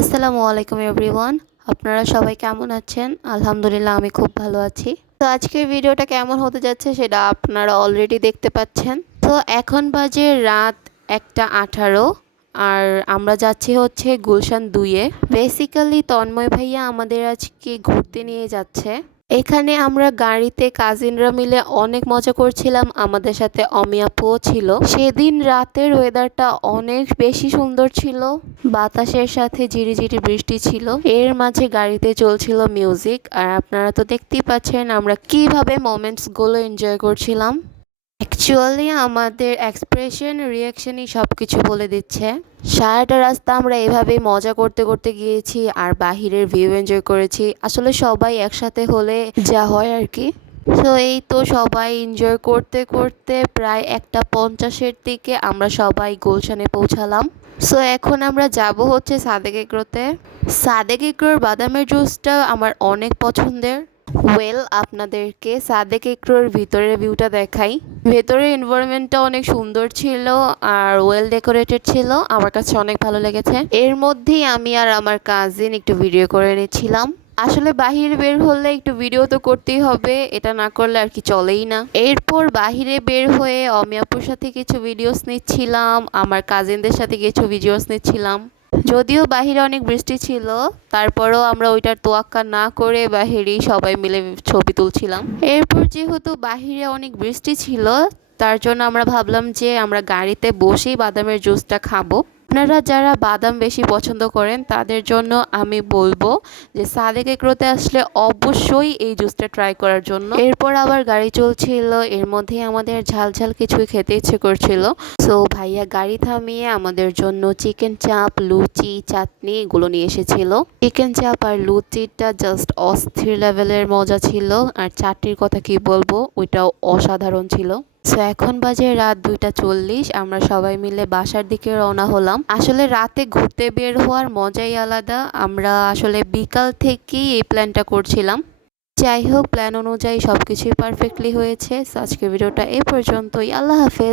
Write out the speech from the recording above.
আসসালামু আলাইকুম এভরিওয়ান। আপনারা সবাই কেমন আছেন? আলহামদুলিল্লাহ, আমি খুব ভালো আছি। তো আজকের ভিডিওটা কেমন হতে যাচ্ছে সেটা আপনারা অলরেডি দেখতে পাচ্ছেন। তো এখন বাজে রাত একটা আঠারো, আর আমরা যাচ্ছি হচ্ছে গুলশান দুইয়ে। বেসিক্যালি তন্ময় ভাইয়া আমাদের আজকে ঘুরতে নিয়ে যাচ্ছে। এখানে আমরা গাড়িতে কাজিনরা মিলে অনেক মজা করছিলাম। আমাদের সাথে অমিয়াপুও ছিল। সেদিন রাতের ওয়েদারটা অনেক বেশি সুন্দর ছিল। বাতাসের সাথে ঝিরিঝিরি বৃষ্টি ছিল। এর মাঝে গাড়িতে চলছিল মিউজিক আর আপনারা তো দেখতেই পাচ্ছেন আমরা কীভাবে মোমেন্টসগুলো এনজয় করছিলাম। অ্যাকচুয়ালি আমাদের এক্সপ্রেশন রিয়াকশনই সব কিছু বলে দিচ্ছে। সারাটা রাস্তা আমরা এভাবেই মজা করতে করতে গিয়েছি, আর বাহিরের ভিউ এনজয় করেছি। আসলে সবাই একসাথে হলে যা হয় আর কি। তো এই তো সবাই এনজয় করতে করতে প্রায় একটা পঞ্চাশের দিকে আমরা সবাই গুলশানে পৌঁছালাম। সো এখন আমরা যাব হচ্ছে সাদেক এগ্রোতে। সাদেক এগ্রোর বাদামের জুসটা আমার অনেক পছন্দের। ওয়েল আপনাদেরকে সাদেক এগ্রোর ভিতরের ভিউটা দেখাই। ভেতরের এনভায়রনমেন্টটা অনেক সুন্দর ছিল আর ওয়েল ডেকোরেটেড ছিল, আমার কাছে অনেক ভালো লেগেছে। এর মধ্যেই আমি আর আমার কাজিন একটু ভিডিও করে নিচ্ছিলাম। আসলে বাহিরে বের হলে একটু ভিডিও তো করতেই হবে, এটা না করলে আর কি চলেই না। এরপর বাহিরে বের হয়ে অমিয়াপুর সাথে কিছু ভিডিওস নিচ্ছিলাম, আমার কাজিনদের সাথে কিছু ভিডিওস নিচ্ছিলাম। যদিও বাহিরে অনেক বৃষ্টি ছিল, তারপরও আমরা ওইটার তোয়াক্কা না করে বাহিরেই সবাই মিলে ছবি তুলছিলাম। এরপর যেহেতু বাহিরে অনেক বৃষ্টি ছিল, তার জন্য আমরা ভাবলাম যে আমরা গাড়িতে বসেই বাদামের জুসটা খাব। আপনারা যারা বাদাম বেশি পছন্দ করেন, তাদের জন্য আমি বলব যে সাদেক এগ্রোতে আসলে অবশ্যই এই জুসটা ট্রাই করার জন্য। এরপর আবার গাড়ি চলছিল, এর মধ্যে আমাদের ঝাল ঝাল কিছুই খেতে ইচ্ছে করছিল। সো ভাইয়া গাড়ি থামিয়ে আমাদের জন্য চিকেন চাপ লুচি, চাটনি এগুলো নিয়ে এসেছিল। চিকেন চাপ আর লুচিটা জাস্ট অস্থির লেভেলের মজা ছিল। আর চাটনির কথা কি বলব, ওইটাও অসাধারণ ছিল। সো এখন বাজে রাত দুইটা চল্লিশ, আমরা সবাই মিলে বাসার দিকে রওনা হলাম। আসলে রাতে ঘুরতে বের হওয়ার মজাই আলাদা, আমরা আসলে বিকাল থেকেই এই প্ল্যানটা করছিলাম। যাই হোক, প্ল্যান অনুযায়ী সব কিছুই পারফেক্টলি হয়েছে। আজকে ভিডিওটা এ পর্যন্তই, আল্লাহ হাফেজ।